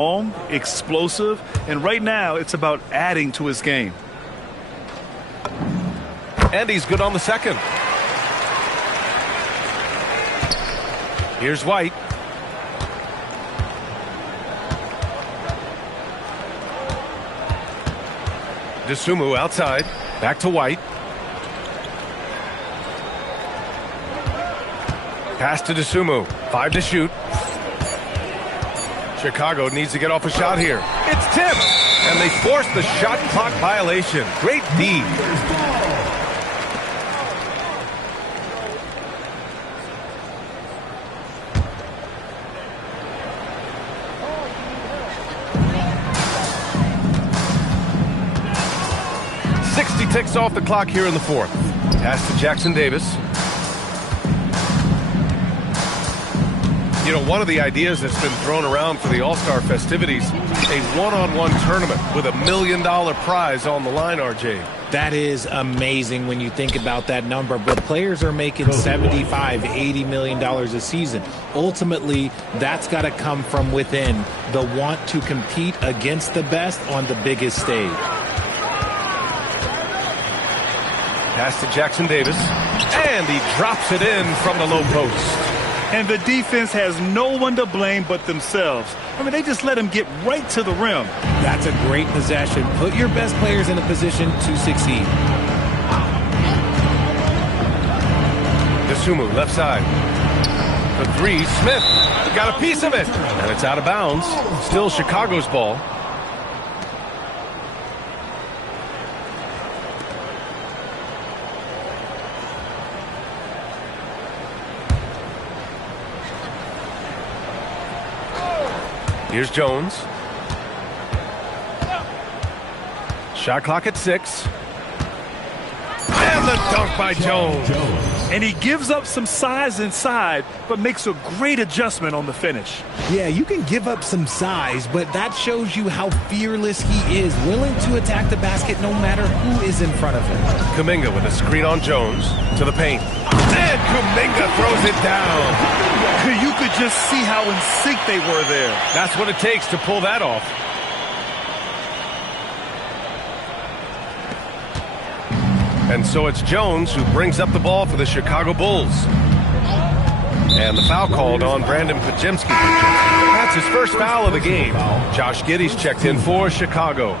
long, explosive, and right now it's about adding to his game. And he's good on the second. Here's White. DeSumo outside. Back to White. Pass to DeSumo. 5 to shoot. Chicago needs to get off a shot here. It's tipped. And they force the shot clock violation. Great D. Ticks off the clock here in the fourth. Pass to Jackson Davis. You know, one of the ideas that's been thrown around for the All-Star festivities, a one-on-one tournament with $1 million prize on the line, RJ. That is amazing when you think about that number, but players are making $75, $80 million a season. Ultimately, that's got to come from within, the want to compete against the best on the biggest stage. Pass to Jackson Davis, and he drops it in from the low post. And the defense has no one to blame but themselves. I mean, they just let him get right to the rim. That's a great possession. Put your best players in a position to succeed. DeSumo, left side. For 3, Smith got a piece of it, and it's out of bounds. Still Chicago's ball. Here's Jones. Shot clock at 6. And the dunk by Jones. And he gives up some size inside, but makes a great adjustment on the finish. Yeah, you can give up some size, but that shows you how fearless he is, willing to attack the basket no matter who is in front of him. Kuminga with a screen on Jones to the paint. And Kuminga throws it down. You could just see how in sync they were there. That's what it takes to pull that off. And so it's Jones who brings up the ball for the Chicago Bulls. And the foul called on Brandon Pajemski. That's his first foul of the game. Josh Giddey's checked in for Chicago.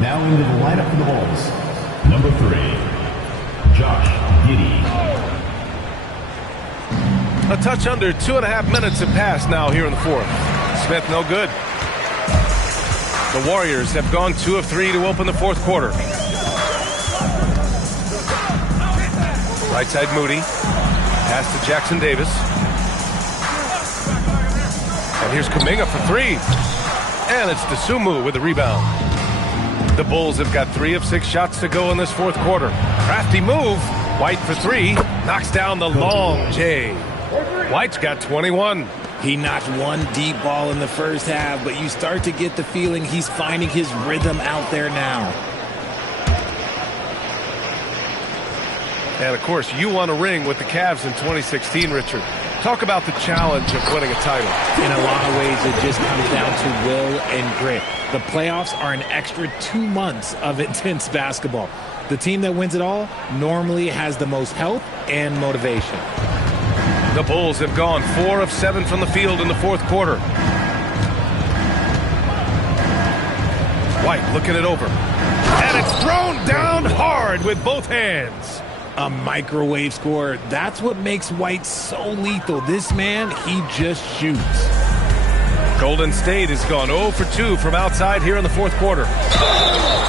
Now into the lineup for the Bulls. Number 3, Josh Giddey. A touch under 2.5 minutes have passed now here in the fourth. Smith no good. The Warriors have gone 2 of 3 to open the fourth quarter. Right side Moody. Pass to Jackson Davis. And here's Kuminga for 3. And it's DeSumo with the rebound. The Bulls have got 3 of 6 shots to go in this fourth quarter. Crafty move. White for 3. Knocks down the long J. White's got 21. He knocked one deep ball in the first half, but you start to get the feeling he's finding his rhythm out there now. And, of course, you won a ring with the Cavs in 2016, Richard. Talk about the challenge of winning a title. In a lot of ways, it just comes down to will and grit. The playoffs are an extra 2 months of intense basketball. The team that wins it all normally has the most health and motivation. The Bulls have gone 4 of 7 from the field in the fourth quarter. White looking it over. And it's thrown down hard with both hands. A microwave scorer. That's what makes White so lethal. This man, he just shoots. Golden State has gone 0 for 2 from outside here in the fourth quarter.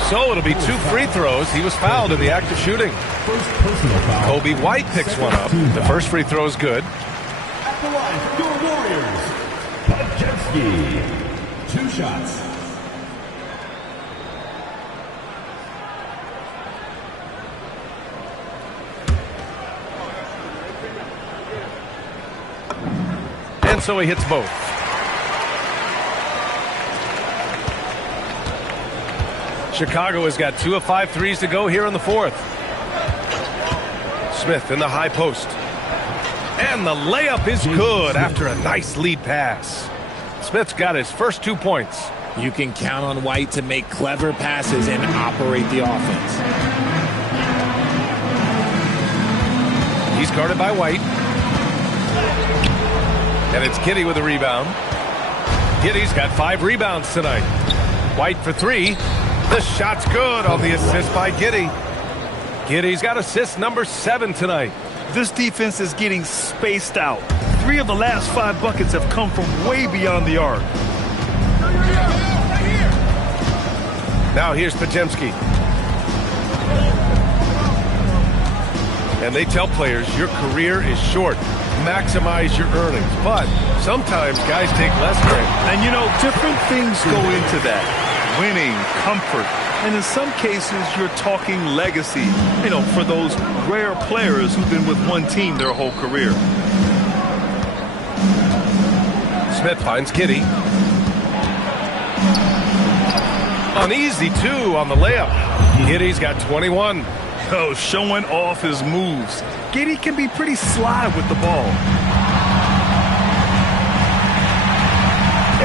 So it'll be 2 free throws. He was fouled in the act of shooting. First personal foul. Kobe White picks one up. The first free throw is good. At the line, your Warriors, Pajemski. 2 shots. And so he hits both. Chicago has got 2 of 5 threes to go here in the fourth. Smith in the high post. And the layup is good after a nice lead pass. Smith's got his first 2 points. You can count on White to make clever passes and operate the offense. He's guarded by White. And it's Giddey with a rebound. Giddey's got 5 rebounds tonight. White for 3. The shot's good on the assist by Giddey. Giddey's got assist number 7 tonight. This defense is getting spaced out. 3 of the last 5 buckets have come from way beyond the arc. Now here's Pajemski. And they tell players your career is short. Maximize your earnings. But sometimes guys take less credit. And you know, different things go into that. Winning, comfort, and in some cases you're talking legacy, you know, for those rare players who've been with one team their whole career. Smith finds Giddey. An easy 2 on the layup. Giddey's got 21. Oh, showing off his moves. Giddey can be pretty sly with the ball.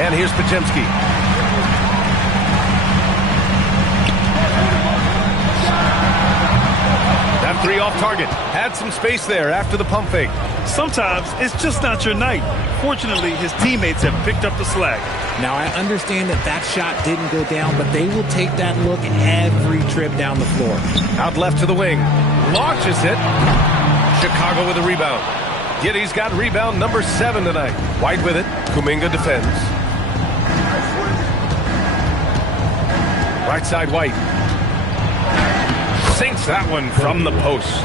And here's Pajemski. That 3 off target. Had some space there after the pump fake. Sometimes it's just not your night. Fortunately, his teammates have picked up the slack. Now, I understand that shot didn't go down, but they will take that look every trip down the floor. Out left to the wing. Launches it. Chicago with a rebound. Giddey's got rebound number 7 tonight. White with it. Kuminga defends. Right side White. Sinks that one from the post.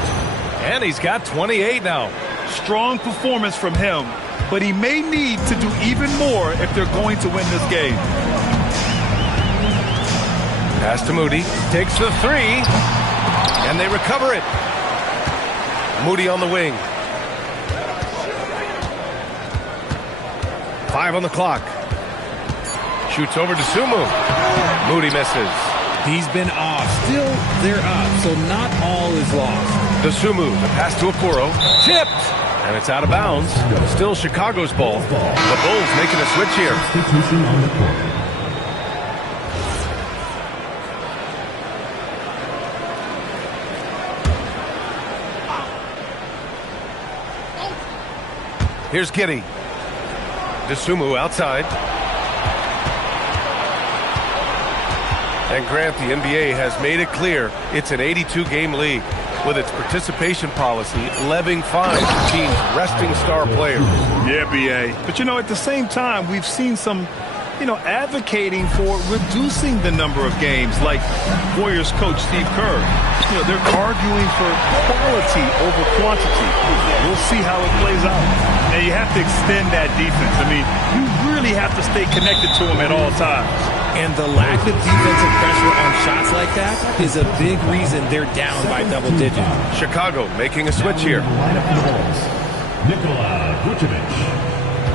And he's got 28 now. Strong performance from him, but he may need to do even more if they're going to win this game. Pass to Moody. Takes the 3. And they recover it. Moody on the wing. 5 on the clock. Shoots over to Sumu. Moody misses. He's been off. Still, they're up, so not all is lost. Dosunmu, the pass to Okoro. Tipped! And it's out of bounds. Still Chicago's ball. The Bulls making a switch here. Substitution on the court. Here's Giddey. Dosunmu outside. And Grant, the NBA has made it clear it's an 82-game league with its participation policy levying fines for teams resting star players. Yeah, B.A. But, you know, at the same time, we've seen some, you know, advocating for reducing the number of games, like Warriors coach Steve Kerr. You know, they're arguing for quality over quantity. We'll see how it plays out. And you have to extend that defense. I mean, you really have to stay connected to them at all times. And the lack of defensive pressure on shots like that is a big reason they're down by double digits. Chicago making a switch here. Line up for the Bulls. Nikola Vucevic.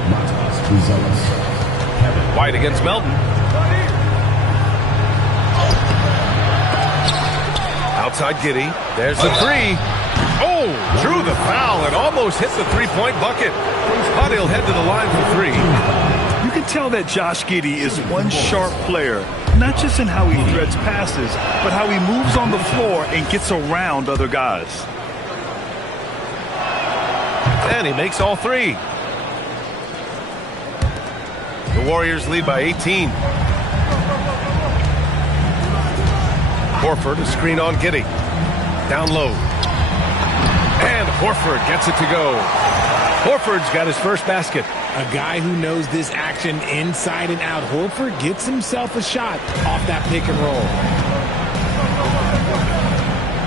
Matas Buzelis. Kevin White against Melton. Outside Giddey. There's the 3. Oh, drew the foul and almost hit the 3-point bucket. But he'll head to the line for 3. You can tell that Josh Giddey is one sharp player, not just in how he threads passes, but how he moves on the floor and gets around other guys. And he makes all 3. The Warriors lead by 18. Horford, a screen on Giddey. Down low. And Horford gets it to go. Horford's got his first basket. A guy who knows this action inside and out. Horford gets himself a shot off that pick and roll.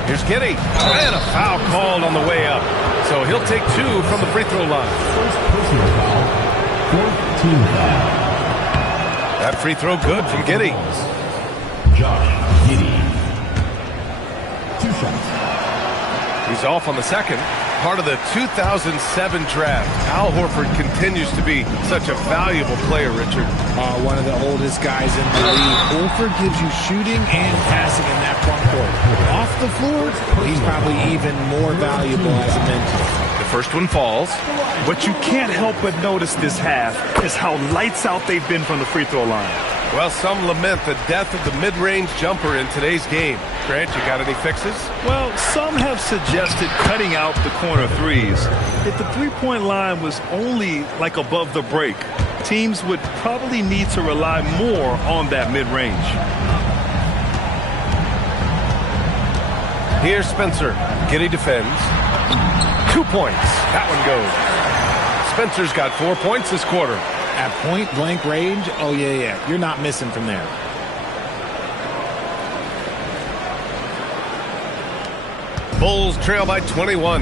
Here's Giddey. And a foul called on the way up. So he'll take 2 from the free throw line. First personal foul. Fourth team foul. That free throw good from Giddey. Josh Giddey. 2 shots. He's off on the second. Part of the 2007 draft. Al Horford continues to be such a valuable player, Richard. One of the oldest guys in the league. Horford gives you shooting and passing in that front court. Off the floor, he's probably even more valuable as a mentor. The first one falls. What you can't help but notice this half is how lights out they've been from the free throw line. Well, some lament the death of the mid-range jumper in today's game. Grant, you got any fixes? Well, some have suggested cutting out the corner threes. If the three-point line was only like above the break, teams would probably need to rely more on that mid-range. Here's Spencer. Giddey defends. 2 points. That one goes. Spencer's got 4 points this quarter. At point-blank range, oh, yeah. You're not missing from there. Bulls trail by 21.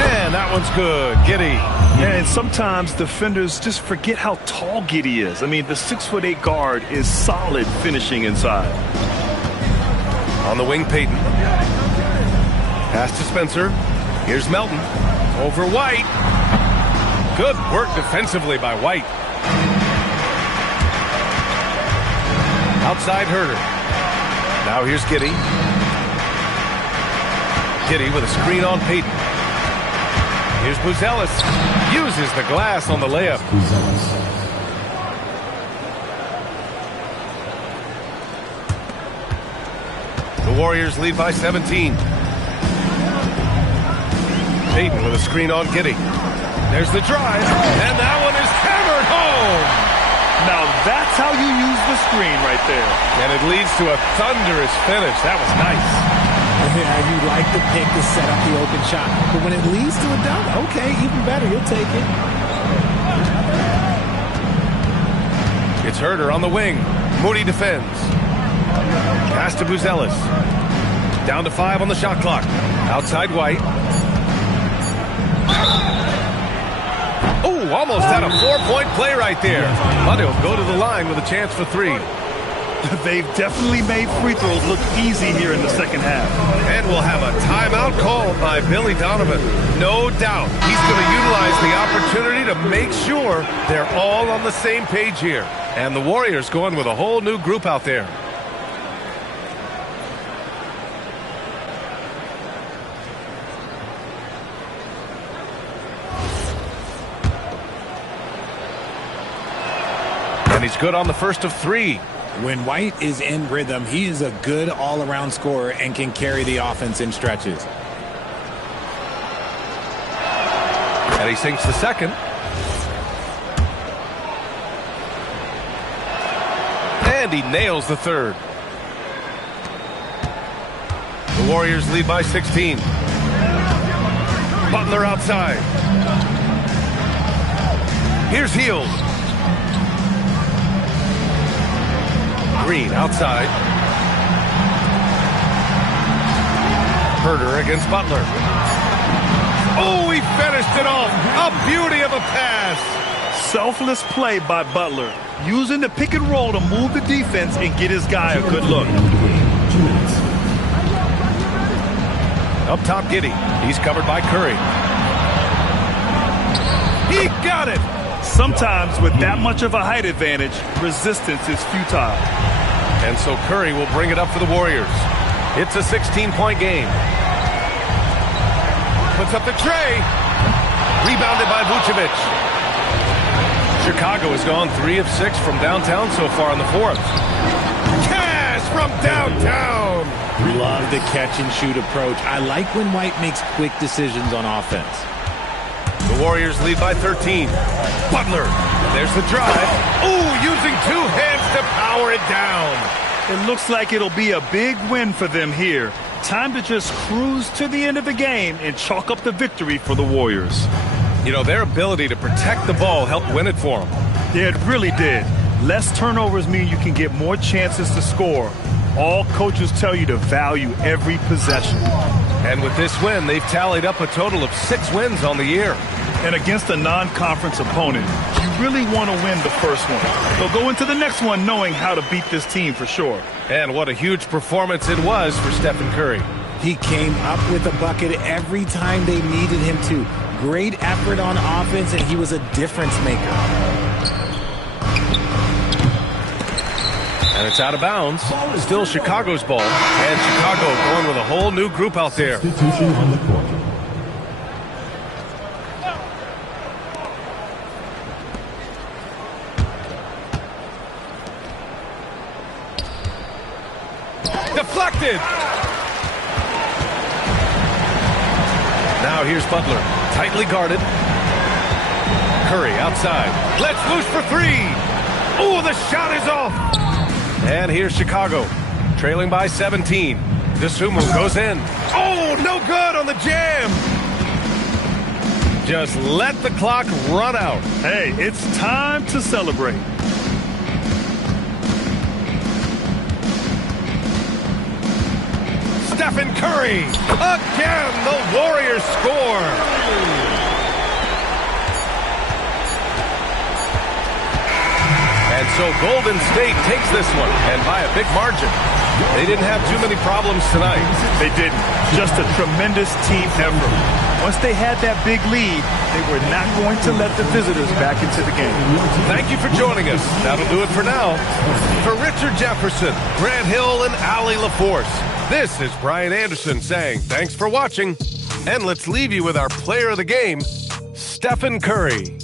And that one's good. Giddey. And sometimes defenders just forget how tall Giddey is. I mean, the 6'8" guard is solid finishing inside. On the wing, Payton. Pass to Spencer. Here's Melton. Over White. Good work defensively by White. Outside Herter. Now here's Giddey. Giddey with a screen on Payton. Here's Buzelis. Uses the glass on the layup. The Warriors lead by 17. Payton with a screen on Giddey. There's the drive, and that one is hammered home. Now that's how you use the screen right there. And it leads to a thunderous finish. That was nice. Yeah, you like the pick to set up the open shot. But when it leads to a dunk, okay, even better. You'll take it. It's Herter on the wing. Moody defends. Pass to Buzelis. Down to 5 on the shot clock. Outside White. Oh, almost had a 4-point play right there. But he'll go to the line with a chance for 3. They've definitely made free throws look easy here in the second half. And we'll have a timeout called by Billy Donovan. No doubt he's going to utilize the opportunity to make sure they're all on the same page here. And the Warriors going with a whole new group out there. And he's good on the first of 3. When White is in rhythm, he is a good all-around scorer and can carry the offense in stretches. And he sinks the second. And he nails the third. The Warriors lead by 16. Butler outside. Here's Hield. Green outside. Herter against Butler. Oh, he finished it off. A beauty of a pass. Selfless play by Butler, using the pick and roll to move the defense and get his guy a good look. Up top, Giddey. He's covered by Curry. He got it. Sometimes with that much of a height advantage, resistance is futile. And so Curry will bring it up for the Warriors. It's a 16-point game. Puts up the tray. Rebounded by Vucevic. Chicago has gone 3 of 6 from downtown so far in the fourth. Cash from downtown. Love the catch-and-shoot approach. I like when White makes quick decisions on offense. The Warriors lead by 13. Butler. There's the drive. Ooh, using 2 hands to power it down. It looks like it'll be a big win for them here. Time to just cruise to the end of the game and chalk up the victory for the Warriors. You know, their ability to protect the ball helped win it for them. Yeah, it really did. Less turnovers mean you can get more chances to score. All coaches tell you to value every possession. And with this win, they've tallied up a total of 6 wins on the year. And against a non-conference opponent, you really want to win the first one. They'll go into the next one knowing how to beat this team for sure. And what a huge performance it was for Stephen Curry. He came up with a bucket every time they needed him to. Great effort on offense, and he was a difference maker. And it's It's out of bounds. Still Chicago's ball. And Chicago going with a whole new group out there. Substitution on the court. Deflected. Now here's Butler. Tightly guarded. Curry outside. Let's loose for three. Oh, the shot is off. And here's Chicago. Trailing by 17. Dosunmu goes in. Oh, no good on the jam. Just let the clock run out. Hey, it's time to celebrate. Stephen Curry. Again, the Warriors score. And so Golden State takes this one, and by a big margin. They didn't have too many problems tonight. They didn't. Just a tremendous team effort. Once they had that big lead, they were not going to let the visitors back into the game. Thank you for joining us. That'll do it for now. For Richard Jefferson, Grant Hill, and Allie LaForce, this is Brian Anderson saying thanks for watching. And let's leave you with our player of the game, Stephen Curry.